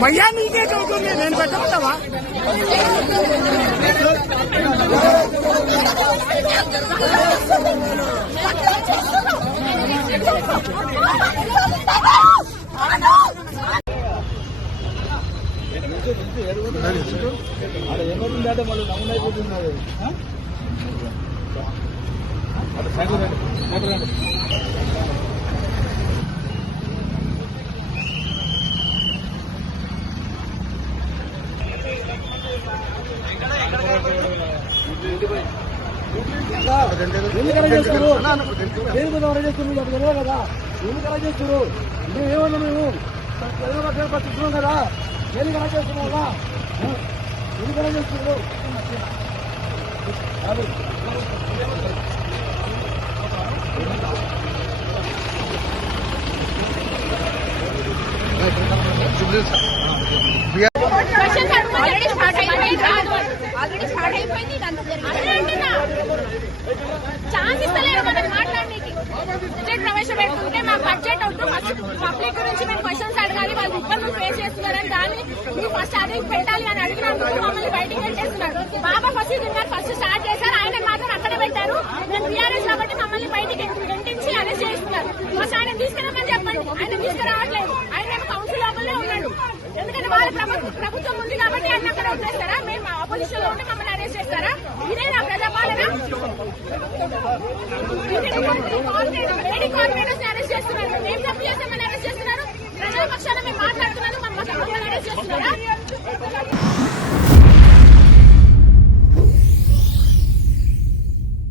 भैया नीचे चौकी నేను పెట్టమంటావా ఏమవుతుందంటే మళ్ళీ నమూనా అయిపోతున్నారు కదా ఎందుకు అలా చేస్తున్నారు మేమేమన్నా మేము పట్టించున్నాం కదా ఎందుకు అలా చేస్తున్నాం ఎందుకు అలా చేస్తున్నారు ఛాన్స్ ఇస్తలేరు మనకి మాట్లాడడానికి. బడ్జెట్ ప్రవేశపెడుతుంటే మా బడ్జెట్ వద్దు, పబ్లిక్ గురించి మేము క్వశ్చన్స్ అడగాలి, వాళ్ళు ఇబ్బందులు ఫేస్ చేస్తున్నారని దాన్ని మీరు ఫస్ట్ అది పెట్టాలి అని అడిగినందుకు మమ్మల్ని బయటికి పెట్టేస్తున్నారు. బాబా ఫసీదుద్దీన్ గారు ఫస్ట్ స్టార్ట్ చేశారు, ఆయన మాత్రం అక్కడ పెట్టారు. మేము టీఆర్ఎస్ కాబట్టి మమ్మల్ని బయటికి గెంటించి అరెస్ట్ చేస్తున్నారు. ఫస్ట్ ఆయన తీసుకురామని చెప్పండి, ఆయన తీసుకురావట్లేదు. ఆయన కౌన్సిల్ లోపలనే ఉన్నాడు. ఎందుకంటే వాళ్ళ ప్రభుత్వం ఉంది కాబట్టి ఆయన అక్కడ వదిలేస్తారా? మేము ఆపోజిషన్ లో ఉంటే మమ్మల్ని అరెస్ట్ చేస్తారా? ఇదేనా ప్రజాపాలన? లేడీ కార్పొరేటర్స్ అరెస్ట్ చేస్తున్నారు. మేము తప్పు చేస్తామని అరెస్ట్ చేస్తున్నారు. ప్రజల పక్షాన మేము మాట్లాడుతున్నాను, మమ్మల్ని అరెస్ట్ చేస్తున్నారా?